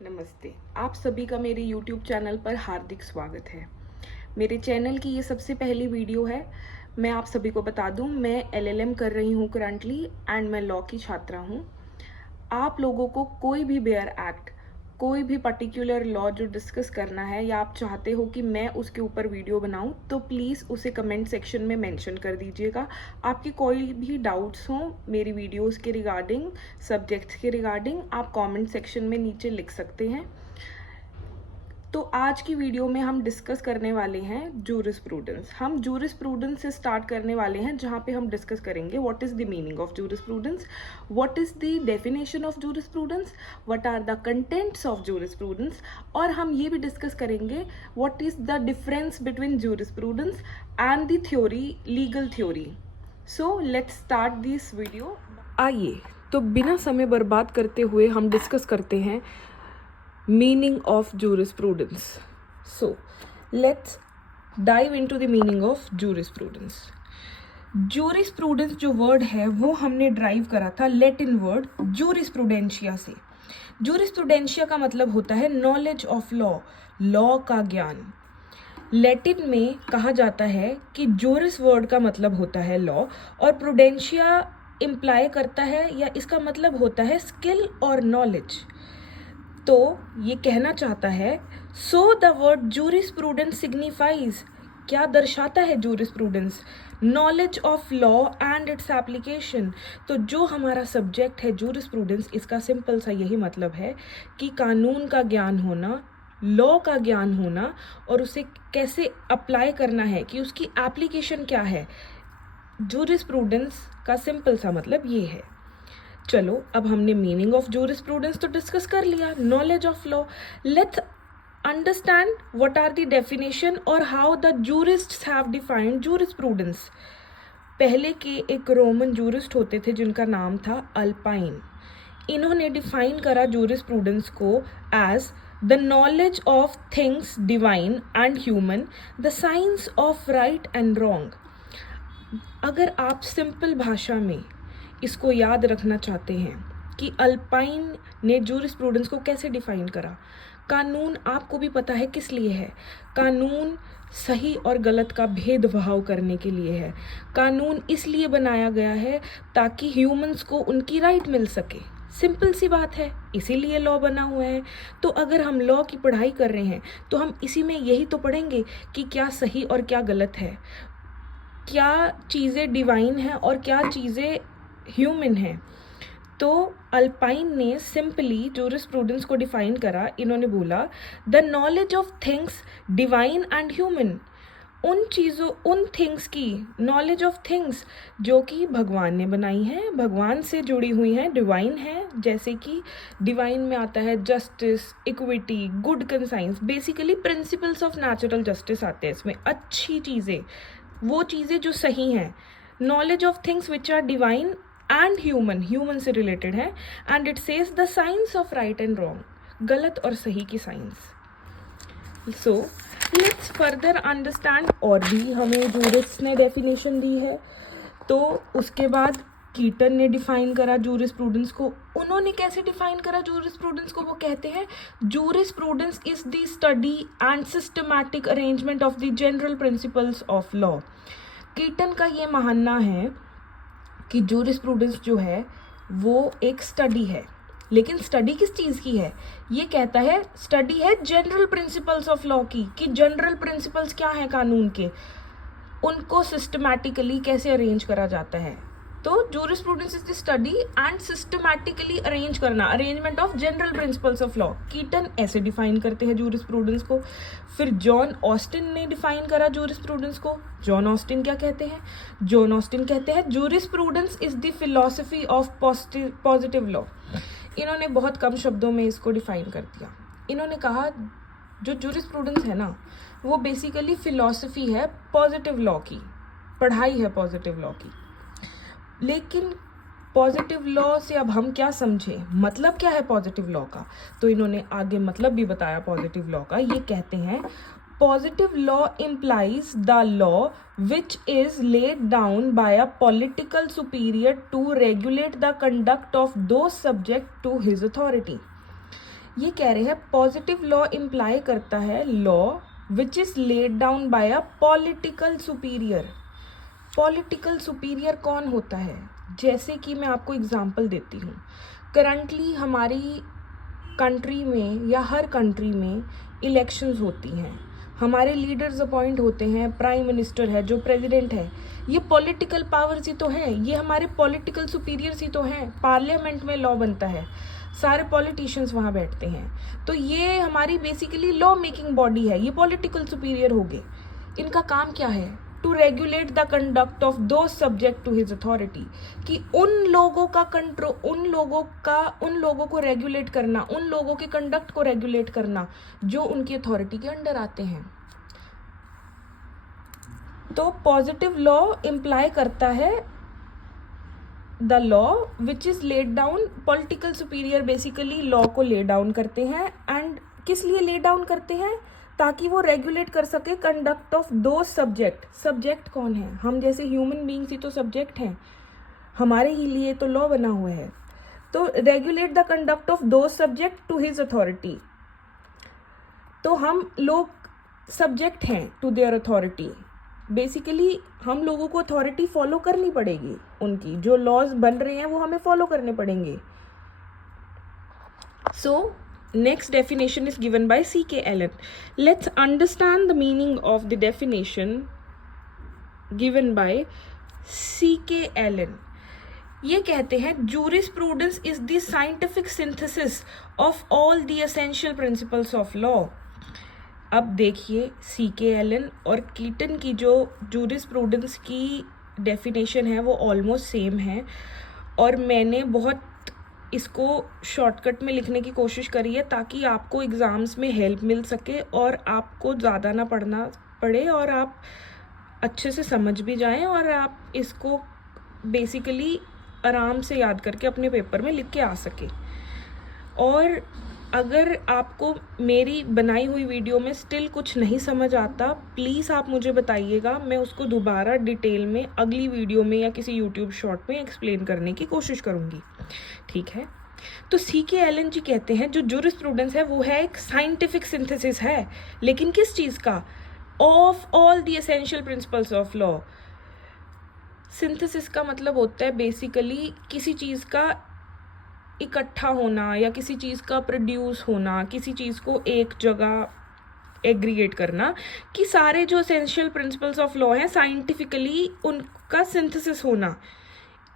नमस्ते। आप सभी का मेरे YouTube चैनल पर हार्दिक स्वागत है। मेरे चैनल की ये सबसे पहली वीडियो है। मैं आप सभी को बता दूं, मैं LLM कर रही हूं करंटली एंड मैं लॉ की छात्रा हूं। आप लोगों को कोई भी बेयर एक्ट, कोई भी पर्टिकुलर लॉ जो डिस्कस करना है या आप चाहते हो कि मैं उसके ऊपर वीडियो बनाऊं, तो प्लीज़ उसे कमेंट सेक्शन में मेंशन कर दीजिएगा। आपकी कोई भी डाउट्स हो मेरी वीडियोस के रिगार्डिंग, सब्जेक्ट्स के रिगार्डिंग, आप कमेंट सेक्शन में नीचे लिख सकते हैं। तो आज की वीडियो में हम डिस्कस करने वाले हैं जूरिस्प्रूडेंस। हम जूरिस्प्रूडेंस से स्टार्ट करने वाले हैं, जहां पे हम डिस्कस करेंगे what is the meaning of jurisprudence, what is the definition of jurisprudence, what are the contents of jurisprudence, और हम ये भी डिस्कस करेंगे what is the difference between jurisprudence and the theory, legal theory. So let's start this video. आइए तो बिना समय बर्बाद करते हुए हम डिस्कस करते हैं meaning of jurisprudence. So let's dive into the meaning of jurisprudence. jurisprudence जो वर्ड है वो हमने ड्राइव करा था लैटिन वर्ड jurisprudentia से। jurisprudentia का मतलब होता है नॉलेज ऑफ लॉ, लॉ का ज्ञान। लैटिन में कहा जाता है कि जोरिस वर्ड का मतलब होता है लॉ और प्रूडेंशिया इम्प्लाई करता है या इसका मतलब होता है स्किल और नॉलेज। तो ये कहना चाहता है so the word jurisprudence signifies, क्या दर्शाता है jurisprudence? Knowledge of law and its application. तो जो हमारा सब्जेक्ट है जूरिस्प्रूडेंस, इसका सिंपल सा यही मतलब है कि कानून का ज्ञान होना, लॉ का ज्ञान होना और उसे कैसे अप्लाई करना है, कि उसकी एप्लीकेशन क्या है। जूरिस्प्रूडेंस का सिंपल सा मतलब ये है। चलो अब हमने मीनिंग ऑफ जूरिस्प्रूडेंस तो डिस्कस कर लिया, knowledge of law. Let's understand what are the definition और how the jurists have defined jurisprudence. पहले के एक रोमन जूरिस्ट होते थे जिनका नाम था अल्पाइन। इन्होंने डिफाइन करा जूरिस्प्रूडेंस को as the knowledge of things divine and human, the science of right and wrong. अगर आप सिंपल भाषा में इसको याद रखना चाहते हैं कि अल्पाइन ने जूरिस्प्रूडेंस को कैसे डिफाइन करा। कानून आपको भी पता है किस लिए है। कानून सही और गलत का भेदभाव करने के लिए है। कानून इसलिए बनाया गया है ताकि ह्यूमंस को उनकी राइट मिल सके। सिंपल सी बात है, इसीलिए लॉ बना हुआ है। तो अगर हम लॉ की पढ़ाई कर रहे हैं तो हम इसी में यही तो पढ़ेंगे कि क्या सही और क्या गलत है, क्या चीज़ें डिवाइन है और क्या चीज़ें ह्यूमन है। तो अल्पाइन ने सिंपली जूरिस्प्रूडेंस को डिफाइन करा। इन्होंने बोला the knowledge of things divine and human, उन चीज़ों, उन थिंग्स की नॉलेज ऑफ थिंग्स जो कि भगवान ने बनाई हैं, भगवान से जुड़ी हुई हैं, डिवाइन है। जैसे कि डिवाइन में आता है justice, equity, good conscience, basically principles of natural justice आते हैं इसमें, अच्छी चीज़ें, वो चीज़ें जो सही हैं। Knowledge of things which are divine and human, human से रिलेटेड है। And it says the science of right and wrong, गलत और सही की science. So let's further understand. और भी हमें जूरिस्ट्स ने डेफिनेशन दी है। तो उसके बाद कीटन ने डिफाइन करा जूरिस्प्रूडेंस को। उन्होंने कैसे डिफाइन करा जूरिस्प्रूडेंस को? वो कहते हैं jurisprudence is the study and systematic arrangement of the general principles of law. Keaton का ये मानना है कि जूरिस्प्रूडेंस जो है वो एक स्टडी है। लेकिन स्टडी किस चीज़ की है? ये कहता है स्टडी है जनरल प्रिंसिपल्स ऑफ लॉ की, कि जनरल प्रिंसिपल्स क्या हैं कानून के, उनको सिस्टमैटिकली कैसे अरेंज करा जाता है। तो jurisprudence is the study and systematically arrange करना, arrangement of general principles of law. Keeton ऐसे डिफाइन करते हैं जूरिस्प्रूडेंस को। फिर जॉन ऑस्टिन ने डिफाइन करा जूरिस्प्रूडेंस को। जॉन ऑस्टिन क्या कहते हैं? जॉन ऑस्टिन कहते हैं jurisprudence is the philosophy of positive law. इन्होंने बहुत कम शब्दों में इसको डिफाइन कर दिया। इन्होंने कहा जो जूरिस्प्रूडेंस है ना, वो बेसिकली फिलॉसफी है पॉजिटिव लॉ की, पढ़ाई है पॉजिटिव लॉ की। लेकिन पॉजिटिव लॉ से अब हम क्या समझे, मतलब क्या है पॉजिटिव लॉ का? तो इन्होंने आगे मतलब भी बताया पॉजिटिव लॉ का। ये कहते हैं Positive law implies the law which is laid down by a political superior to regulate the conduct of those subject to his authority. ये कह रहे हैं पॉजिटिव लॉ इम्प्लाई करता है law which is laid down by a political superior. Political superior कौन होता है? जैसे कि मैं आपको एग्जांपल देती हूँ, करंटली हमारी कंट्री में या हर कंट्री में इलेक्शंस होती हैं, हमारे लीडर्स अपॉइंट होते हैं, प्राइम मिनिस्टर है, जो प्रेसिडेंट है, ये पॉलिटिकल पावर्स ही तो हैं, ये हमारे पॉलिटिकल सुपीरियर्स ही तो हैं। पार्लियामेंट में लॉ बनता है, सारे पॉलिटिशियंस वहाँ बैठते हैं, तो ये हमारी बेसिकली लॉ मेकिंग बॉडी है, ये पॉलिटिकल सुपीरियर हो गए। इनका काम क्या है? To regulate the conduct of those subject to his authority, कि उन लोगों का कंट्रोल, उन लोगों को रेगुलेट करना, उन लोगों के कंडक्ट को रेगुलेट करना जो उनकी अथॉरिटी के अंडर आते हैं। तो पॉजिटिव लॉ इम्प्लाई करता है the law which is laid down, political superior basically law को ले डाउन करते हैं। एंड किस लिए ले डाउन करते हैं? ताकि वो रेगुलेट कर सके कंडक्ट ऑफ दो सब्जेक्ट। सब्जेक्ट कौन है? हम जैसे ह्यूमन बींग्स ही तो सब्जेक्ट हैं, हमारे ही लिए तो लॉ बना हुआ है। तो रेगुलेट द कंडक्ट ऑफ दो सब्जेक्ट टू हिज अथॉरिटी, तो हम लोग सब्जेक्ट हैं टू देयर अथॉरिटी। बेसिकली हम लोगों को अथॉरिटी फॉलो करनी पड़ेगी, उनकी जो लॉज बन रहे हैं वो हमें फॉलो करने पड़ेंगे। सो next definition is given by C.K. Allen. Let's understand the meaning of the definition given by C.K. Allen. ये कहते हैं jurisprudence is the scientific synthesis of all the essential principles of law. अब देखिए C.K. Allen और Keaton की जो jurisprudence की definition है वो almost सेम है, और मैंने बहुत इसको शॉर्टकट में लिखने की कोशिश करी है ताकि आपको एग्ज़ाम्स में हेल्प मिल सके और आपको ज़्यादा ना पढ़ना पड़े और आप अच्छे से समझ भी जाएं और आप इसको बेसिकली आराम से याद करके अपने पेपर में लिख के आ सके। और अगर आपको मेरी बनाई हुई वीडियो में स्टिल कुछ नहीं समझ आता, प्लीज़ आप मुझे बताइएगा, मैं उसको दोबारा डिटेल में अगली वीडियो में या किसी यूट्यूब शॉर्ट में एक्सप्लेन करने की कोशिश करूँगी, ठीक है। तो C.K. एलन जी कहते हैं जो जुरिस्प्रूडेंस है वो है एक साइंटिफिक सिंथेसिस है, लेकिन किस चीज़ का? Of all the essential principles of law. Synthesis का मतलब होता है बेसिकली किसी चीज़ का इकट्ठा होना या किसी चीज़ का प्रोड्यूस होना, किसी चीज़ को एक जगह एग्रीगेट करना, कि सारे जो एसेंशियल प्रिंसिपल्स ऑफ लॉ हैं साइंटिफिकली उनका सिंथेसिस होना।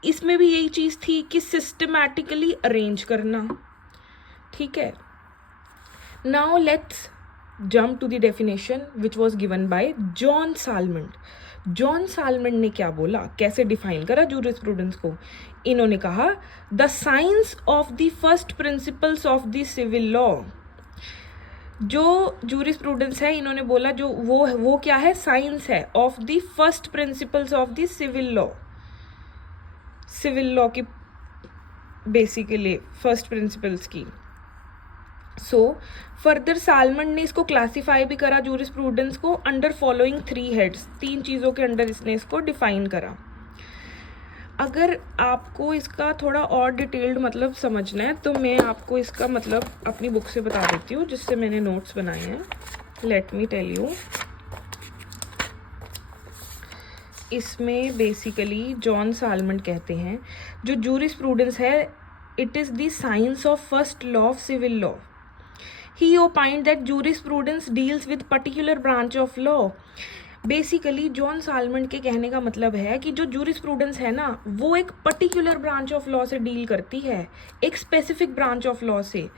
इसमें भी यही चीज़ थी कि सिस्टमैटिकली अरेंज करना, ठीक है। Now let's jump to the definition which was given by John Salmond. John Salmond ने क्या बोला, कैसे डिफाइन करा जूरिस्प्रूडेंस को? इन्होंने कहा the science of the first principles of the civil law. जो जूरिस्प्रूडेंस है इन्होंने बोला जो वो क्या है? साइंस है of the first principles of the civil law. Civil law की बेसिकली फर्स्ट प्रिंसिपल्स की। सो फर्दर साल्मंड ने इसको क्लासीफाई भी करा जूरिस्प्रूडेंस को अंडर फॉलोइंग 3 हेड्स। 3 चीज़ों के अंडर इसने इसको डिफाइन करा। अगर आपको इसका थोड़ा और डिटेल्ड मतलब समझना है तो मैं आपको इसका मतलब अपनी बुक से बता देती हूँ जिससे मैंने नोट्स बनाए हैं। Let me tell you. इसमें बेसिकली जॉन साल्मंड कहते हैं जो जूरिस्प्रूडेंस है it is the science of first law of civil law. He opined that jurisprudence deals with particular branch of law. Basically John Salmond के कहने का मतलब है कि जो जूरिस्प्रूडेंस है ना वो एक पर्टिकुलर ब्रांच ऑफ लॉ से डील करती है, एक स्पेसिफिक ब्रांच ऑफ लॉ से,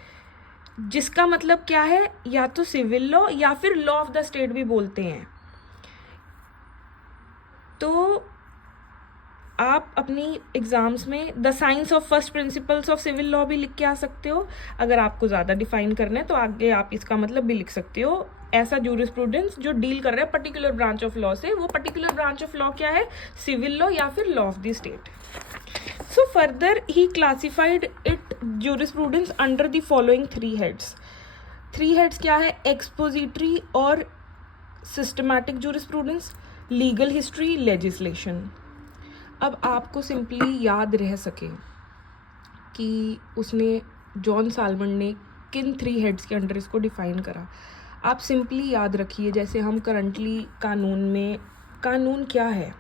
जिसका मतलब क्या है? या तो सिविल लॉ या फिर लॉ ऑफ द स्टेट भी बोलते हैं। तो आप अपनी एग्ज़ाम्स में the science of first principles of civil law भी लिख के आ सकते हो। अगर आपको ज़्यादा डिफाइन करना है तो आगे आप इसका मतलब भी लिख सकते हो। ऐसा जूरिस्प्रूडेंस जो डील कर रहा है पर्टिकुलर ब्रांच ऑफ लॉ से, वो पर्टिकुलर ब्रांच ऑफ लॉ क्या है? सिविल लॉ या फिर law of the state. So further he classified it jurisprudence under the following 3 heads. 3 heads क्या है? एक्सपोजिटरी और systematic jurisprudence, legal history, legislation. अब आपको सिंपली याद रह सके कि उसने जॉन साल्मंड ने किन 3 हेड्स के अंडर इसको डिफ़ाइन करा। आप सिंपली याद रखिए, जैसे हम करंटली कानून क्या है,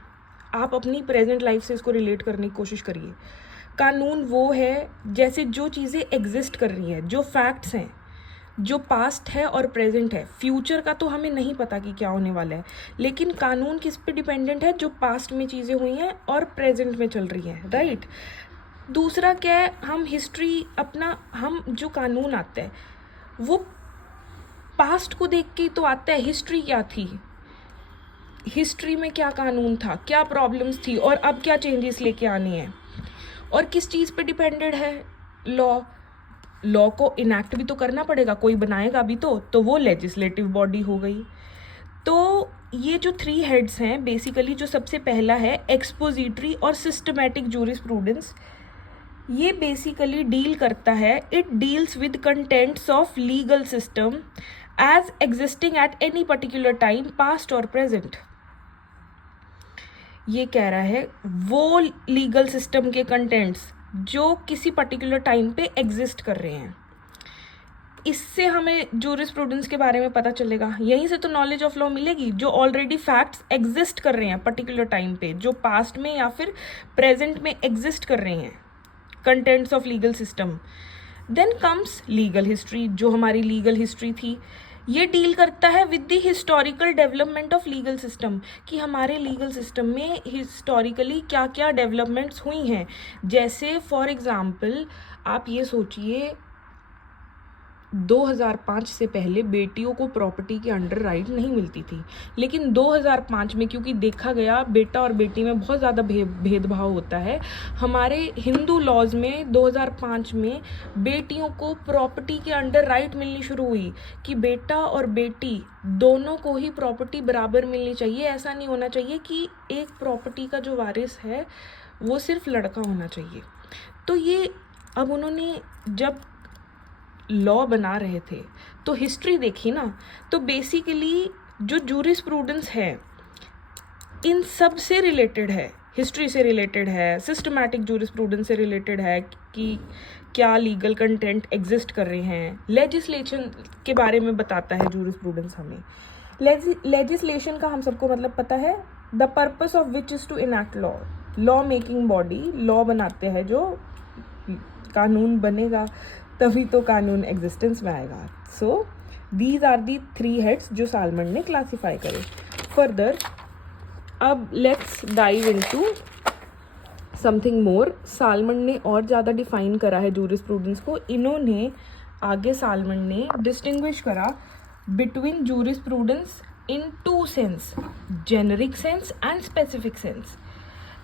आप अपनी प्रेजेंट लाइफ से इसको रिलेट करने की कोशिश करिए। कानून वो है जैसे जो चीज़ें एग्जिस्ट कर रही हैं, जो फैक्ट्स हैं, जो पास्ट है और प्रेजेंट है। फ्यूचर का तो हमें नहीं पता कि क्या होने वाला है, लेकिन कानून किस पे डिपेंडेंट है, जो पास्ट में चीज़ें हुई हैं और प्रेजेंट में चल रही हैं, राइट। दूसरा क्या है, हम जो कानून आता है वो पास्ट को देख के तो आता है। हिस्ट्री क्या थी, हिस्ट्री में क्या कानून था, क्या प्रॉब्लम्स थी और अब क्या चेंजेस लेके आनी है। और किस चीज़ पे डिपेंडेड है, लॉ को इनैक्ट भी तो करना पड़ेगा, कोई बनाएगा भी तो वो लेजिस्लेटिव बॉडी हो गई। तो ये जो 3 हेड्स हैं बेसिकली, जो सबसे पहला है एक्सपोजिटरी और सिस्टमैटिक जूरिस्प्रूडेंस, ये बेसिकली डील करता है, it deals with contents of legal system as existing at any particular time, past और प्रेजेंट। ये कह रहा है वो लीगल सिस्टम के कंटेंट्स जो किसी पर्टिकुलर टाइम पे एग्जिस्ट कर रहे हैं। इससे हमें जूरिस्प्रूडेंस के बारे में पता चलेगा, यहीं से तो नॉलेज ऑफ लॉ मिलेगी, जो ऑलरेडी फैक्ट्स एग्जिस्ट कर रहे हैं पर्टिकुलर टाइम पे, जो पास्ट में या फिर प्रेजेंट में एग्जिस्ट कर रहे हैं, contents of legal system. Then comes legal history, जो हमारी लीगल हिस्ट्री थी, ये डील करता है with the historical development of legal system, कि हमारे लीगल सिस्टम में हिस्टोरिकली क्या क्या डेवलपमेंट्स हुई हैं। जैसे फॉर एग्जांपल आप ये सोचिए, 2005 से पहले बेटियों को प्रॉपर्टी के अंडर राइट नहीं मिलती थी, लेकिन 2005 में क्योंकि देखा गया बेटा और बेटी में बहुत ज़्यादा भेदभाव होता है, हमारे हिंदू लॉज में 2005 में बेटियों को प्रॉपर्टी के अंडर राइट मिलनी शुरू हुई, कि बेटा और बेटी दोनों को ही प्रॉपर्टी बराबर मिलनी चाहिए। ऐसा नहीं होना चाहिए कि एक प्रॉपर्टी का जो वारिस है वो सिर्फ लड़का होना चाहिए। तो ये अब उन्होंने जब लॉ बना रहे थे तो हिस्ट्री देखी ना, तो बेसिकली जो जूरिस्प्रूडेंस है इन सब से रिलेटेड है, हिस्ट्री से रिलेटेड है, सिस्टमैटिक जूरिस्प्रूडेंस से रिलेटेड है कि क्या लीगल कंटेंट एग्जिस्ट कर रहे हैं। लेजिस्लेशन के बारे में बताता है जूरिस्प्रूडेंस हमें। लेजिस्लेशन का हम सबको मतलब पता है, the purpose of which is to enact law, law making body, law बनाते हैं, जो कानून बनेगा तभी तो कानून एग्जिस्टेंस में आएगा। So these are the 3 heads जो सालमन ने क्लासीफाई करे। फर्दर अब let's dive into something more. Salmond ने और ज़्यादा डिफाइन करा है जूरिस्प्रूडेंस को। इन्होंने आगे सालमन ने डिस्टिंग्विश करा between jurisprudence in 2 sense, generic sense and specific sense.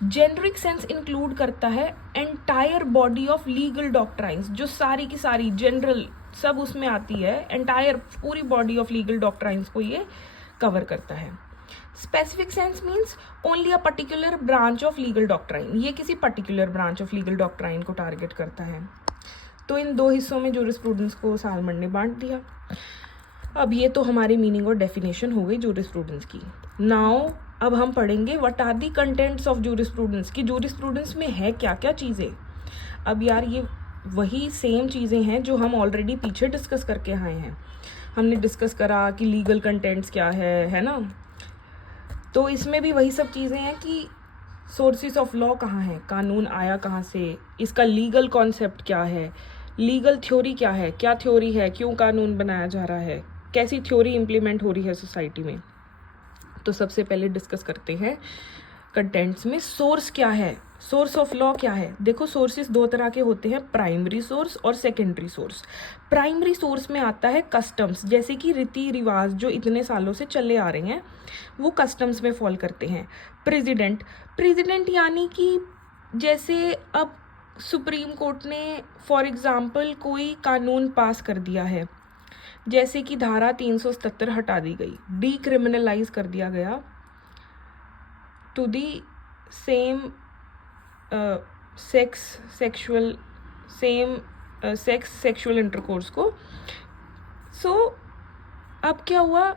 Generic sense include करता है entire body of legal doctrines, जो सारी की सारी जनरल सब उसमें आती है, एंटायर पूरी बॉडी ऑफ लीगल डॉक्ट्राइन्स को ये कवर करता है। Specific sense means only a particular branch of legal doctrine, ये किसी particular branch of legal doctrine को टारगेट करता है। तो इन 2 हिस्सों में जूरिस्प्रूडेंस को सालमन ने बांट दिया। अब ये तो हमारी मीनिंग और डेफिनेशन हो गई जूरिस्प्रूडेंस की। नाउ अब हम पढ़ेंगे what are the contents of jurisprudence, कि जूरिस्प्रूडेंस में है क्या क्या चीज़ें। अब यार ये वही सेम चीज़ें हैं जो हम ऑलरेडी पीछे डिस्कस करके आए हैं। हमने डिस्कस करा कि लीगल कंटेंट्स क्या है ना। तो इसमें भी वही सब चीज़ें हैं कि सोर्सेस ऑफ लॉ कहाँ है, कानून आया कहाँ से, इसका लीगल कॉन्सेप्ट क्या है, लीगल थ्योरी क्या है, क्या थ्योरी है, क्यों कानून बनाया जा रहा है, कैसी थ्योरी इम्प्लीमेंट हो रही है सोसाइटी में। तो सबसे पहले डिस्कस करते हैं कंटेंट्स में सोर्स क्या है, सोर्स ऑफ लॉ क्या है। देखो सोर्सेस 2 तरह के होते हैं, प्राइमरी सोर्स और सेकेंडरी सोर्स। प्राइमरी सोर्स में आता है कस्टम्स, जैसे कि रीति रिवाज जो इतने सालों से चले आ रहे हैं वो कस्टम्स में फॉल करते हैं। प्रेसिडेंट यानी कि जैसे अब सुप्रीम कोर्ट ने फॉर एग्जाम्पल कोई कानून पास कर दिया है, जैसे कि धारा 377 हटा दी गई, डीक्रिमिनलाइज कर दिया गया to the same sex sexual intercourse को। सो अब क्या हुआ,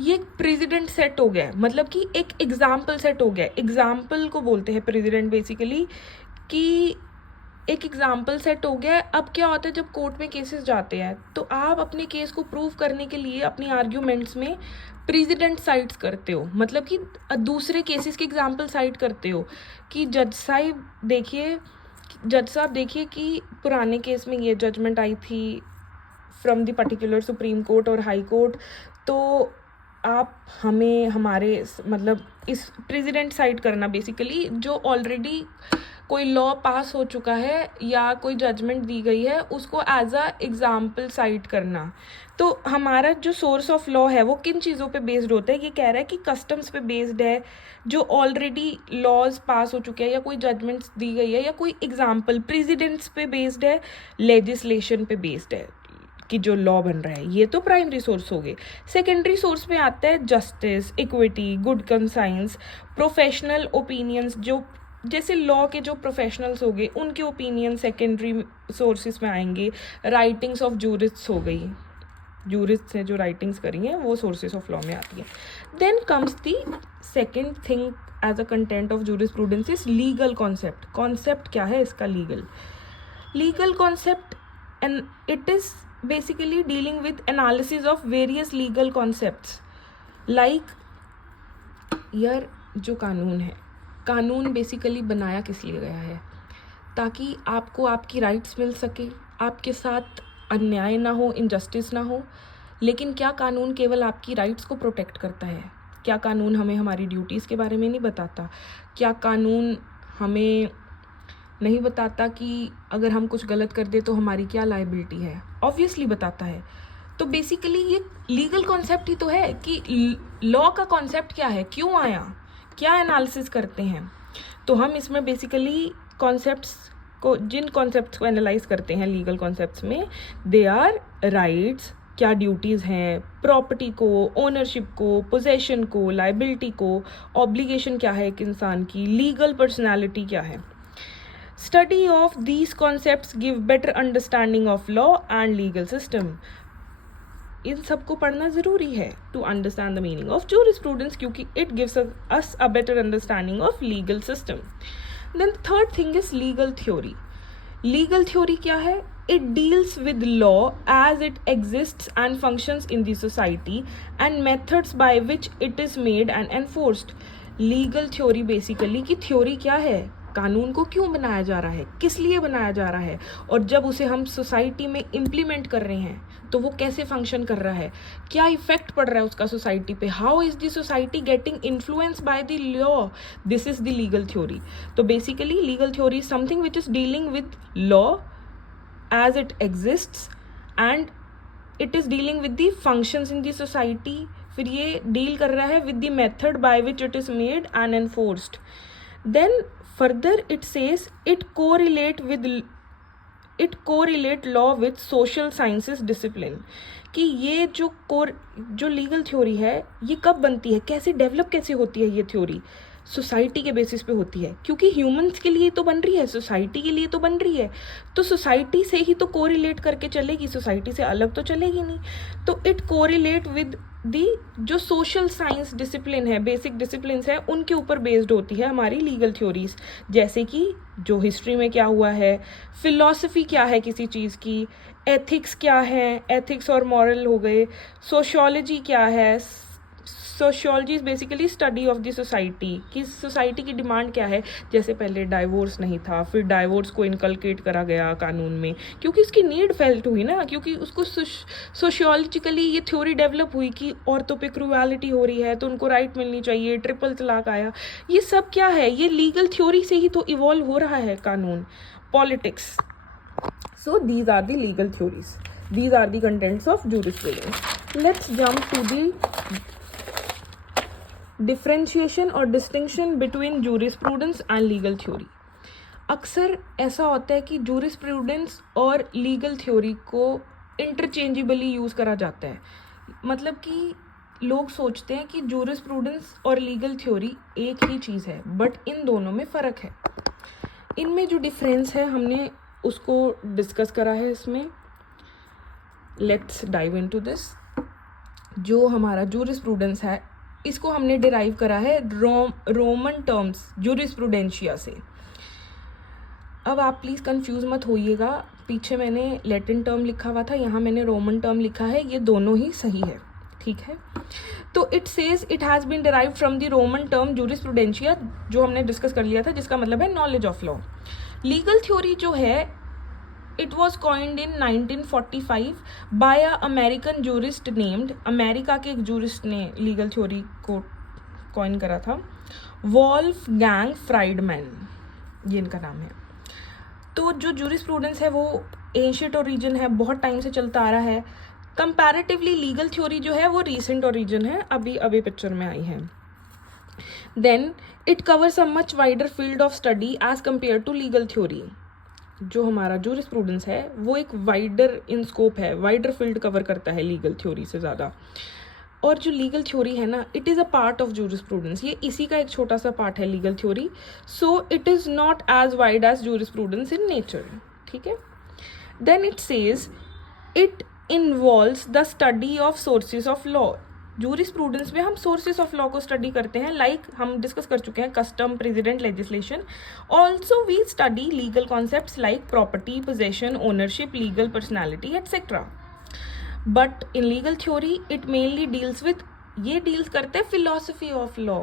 ये प्रेसिडेंट सेट हो गया, मतलब कि एक एग्जाम्पल सेट हो गया। एग्जाम्पल को बोलते हैं प्रेसिडेंट बेसिकली, कि एक एग्जाम्पल सेट हो गया है। अब क्या होता है जब कोर्ट में केसेस जाते हैं तो आप अपने केस को प्रूव करने के लिए अपनी आर्ग्यूमेंट्स में प्रेसिडेंट साइट्स करते हो, मतलब कि दूसरे केसेस के एग्जाम्पल साइट करते हो कि जज साहब देखिए कि पुराने केस में ये जजमेंट आई थी from the particular supreme court और हाई कोर्ट, तो आप हमें हमारे मतलब इस प्रेसिडेंट साइट करना बेसिकली जो ऑलरेडी कोई लॉ पास हो चुका है या कोई जजमेंट दी गई है उसको एज अ एग्जाम्पल साइट करना। तो हमारा जो सोर्स ऑफ लॉ है वो किन चीज़ों पे बेस्ड होता है, ये कह रहा है कि कस्टम्स पे बेस्ड है, जो ऑलरेडी लॉज पास हो चुके हैं या कोई जजमेंट्स दी गई है, या कोई एग्जाम्पल प्रेसिडेंट्स पे बेस्ड है, लेजिस्लेशन पे बेस्ड है कि जो लॉ बन रहा है। ये तो प्राइमरी सोर्स हो गए। सेकेंडरी सोर्स में आता है justice, equity, good conscience, professional opinions, जो जैसे लॉ के जो प्रोफेशनल्स हो गए उनके ओपिनियन सेकेंडरी सोर्सेज में आएंगे। राइटिंग्स ऑफ जूरिस्ट्स हो गई, जूरिस्ट ने जो राइटिंग्स करी हैं वो सोर्सेज ऑफ लॉ में आती है। Then comes the second thing as a content of jurisprudence is legal concept. Concept क्या है इसका? Legal concept, and it is basically dealing with analysis of various legal concepts like यार जो कानून है, कानून बेसिकली बनाया किस लिए गया है? ताकि आपको आपकी राइट्स मिल सके, आपके साथ अन्याय ना हो, इनजस्टिस ना हो। लेकिन क्या कानून केवल आपकी राइट्स को प्रोटेक्ट करता है? क्या कानून हमें हमारी ड्यूटीज़ के बारे में नहीं बताता? क्या कानून हमें नहीं बताता कि अगर हम कुछ गलत कर दे तो हमारी क्या लायबिलिटी है? ऑब्वियसली बताता है। तो बेसिकली ये लीगल कॉन्सेप्ट ही तो है कि लॉ का कॉन्सेप्ट क्या है, क्यों आया, क्या एनालिसिस करते हैं। तो हम इसमें बेसिकली कॉन्सेप्ट्स को, जिन कॉन्सेप्ट्स को एनालाइज करते हैं लीगल कॉन्सेप्ट्स में, दे आर राइट्स, क्या ड्यूटीज़ हैं, प्रॉपर्टी को, ओनरशिप को, पोजेशन को, लायबिलिटी को, ऑब्लिगेशन क्या है एक इंसान की, लीगल पर्सनैलिटी क्या है। Study of these concepts give better understanding of law and legal system. इन सबको पढ़ना ज़रूरी है to understand the meaning of jurisprudence, क्योंकि it gives us a better understanding of legal system. Then the third thing is legal theory. Legal theory क्या है? It deals with law as it exists and functions in the society and methods by which it is made and enforced. Legal theory basically की theory क्या है? कानून को क्यों बनाया जा रहा है, किस लिए बनाया जा रहा है, और जब उसे हम सोसाइटी में इम्प्लीमेंट कर रहे हैं तो वो कैसे फंक्शन कर रहा है, क्या इफेक्ट पड़ रहा है उसका सोसाइटी पे, how is the society getting influence by the law. This is the legal theory. तो basically legal theory is something which is dealing with law as it exists and it is dealing with the functions in the society. फिर ये deal कर रहा है with the method by which it is made and enforced. Then further it says it correlate law with social sciences discipline, कि ये जो legal theory है ये कब बनती है, कैसे डेवलप कैसे होती है ये थ्योरी? सोसाइटी के बेसिस पे होती है, क्योंकि ह्यूमंस के लिए तो बन रही है, सोसाइटी के लिए तो बन रही है, तो सोसाइटी से ही तो कोरिलेट करके चलेगी, सोसाइटी से अलग तो चलेगी नहीं। तो इट कोरिलेट विद दी जो सोशल साइंस डिसिप्लिन है, बेसिक डिसिप्लिन है, उनके ऊपर बेस्ड होती है हमारी लीगल थ्योरीज। जैसे कि जो हिस्ट्री में क्या हुआ है, फिलॉसफी क्या है किसी चीज़ की, एथिक्स क्या है, एथिक्स और मॉरल हो गए, सोशियोलॉजी क्या है। Sociology is basically study of the society, कि सोसाइटी की डिमांड क्या है। जैसे पहले डाइवोर्स नहीं था, फिर डाइवोर्स को इनकलकेट करा गया कानून में, क्योंकि उसकी नीड फेल्ट हुई ना, क्योंकि उसको सोशियोलॉजिकली ये थ्योरी डेवलप हुई कि औरतों पे क्रूएलिटी हो रही है तो उनको राइट मिलनी चाहिए, ट्रिपल तलाक आया। ये सब क्या है? ये लीगल थ्योरी से ही तो इवॉल्व हो रहा है कानून। Politics. So these are the legal theories, these are the contents of jurisprudence. Let's jump to the differentiation और distinction between jurisprudence and legal theory. अक्सर ऐसा होता है कि जूरिस्प्रूडेंस और लीगल थ्योरी को इंटरचेंजेबली यूज़ करा जाता है। मतलब कि लोग सोचते हैं कि जूरिस्प्रूडेंस और लीगल थ्योरी एक ही चीज़ है, बट इन दोनों में फ़र्क है। इनमें जो डिफरेंस है हमने उसको डिस्कस करा है इसमें। Let's dive into this. जो हमारा जूरिस्प्रूडेंस है इसको हमने डिराइव करा है रोमन टर्म्स जूरिस्प्रूडेंशिया से। अब आप प्लीज़ कंफ्यूज मत होइएगा, पीछे मैंने लैटिन टर्म लिखा हुआ था, यहाँ मैंने रोमन टर्म लिखा है, ये दोनों ही सही है, ठीक है। तो it says it has been derived from the Roman term jurisprudentia, जो हमने डिस्कस कर लिया था, जिसका मतलब है knowledge of law. Legal theory जो है it was coined in 1945 by a American jurist named, America के एक जूरिस्ट ने लीगल थ्योरी को कॉइन करा था, वॉल्फगैंग फ्राइडमैन, ये इनका नाम है। तो जो जूरिस्प्रूडेंस है वो एंशिएंट ओरिजिन है, बहुत टाइम से चलता आ रहा है। कंपैरेटिवली लीगल थ्योरी जो है वो रीसेंट ओरिजिन है, अभी अभी पिक्चर में आई है। Then it covers a much wider field of study as compare to legal theory. जो हमारा जूरिस्प्रूडेंस है वो एक वाइडर इन स्कोप है, वाइडर फील्ड कवर करता है लीगल थ्योरी से ज़्यादा। और जो लीगल थ्योरी है ना, it is a part of jurisprudence, ये इसी का एक छोटा सा पार्ट है legal theory. So it is not as wide as jurisprudence in nature, ठीक है। Then it says it involves the study of sources of law. Jurisprudence में हम सोर्सेज ऑफ लॉ को स्टडी करते हैं, लाइक हम डिस्कस कर चुके हैं custom, precedent, legislation. Also we study legal concepts like property, possession, ownership, legal personality etcetera. But in legal theory it mainly deals with, ये डील्स करते हैं फिलॉसफी ऑफ लॉ,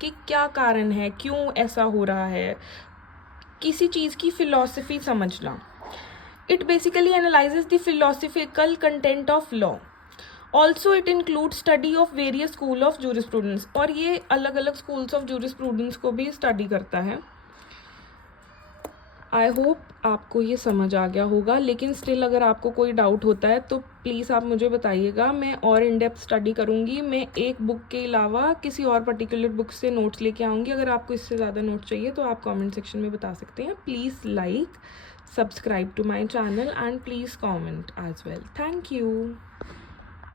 कि क्या कारण है, क्यों ऐसा हो रहा है, किसी चीज़ की फिलॉसफी समझना। It basically analyses the philosophical content of law. Also it include study of various school of jurisprudence, और ये अलग अलग स्कूल्स ऑफ जूरिस्प्रूडेंस को भी स्टडी करता है। आई होप आपको ये समझ आ गया होगा, लेकिन स्टिल अगर आपको कोई डाउट होता है तो प्लीज़ आप मुझे बताइएगा, मैं और इन डेप्थ स्टडी करूँगी। मैं एक बुक के अलावा किसी और पर्टिकुलर बुक से नोट्स लेके आऊँगी। अगर आपको इससे ज़्यादा नोट्स चाहिए तो आप कमेंट सेक्शन में बता सकते हैं। Please like, subscribe to my channel and please comment as well. Thank you.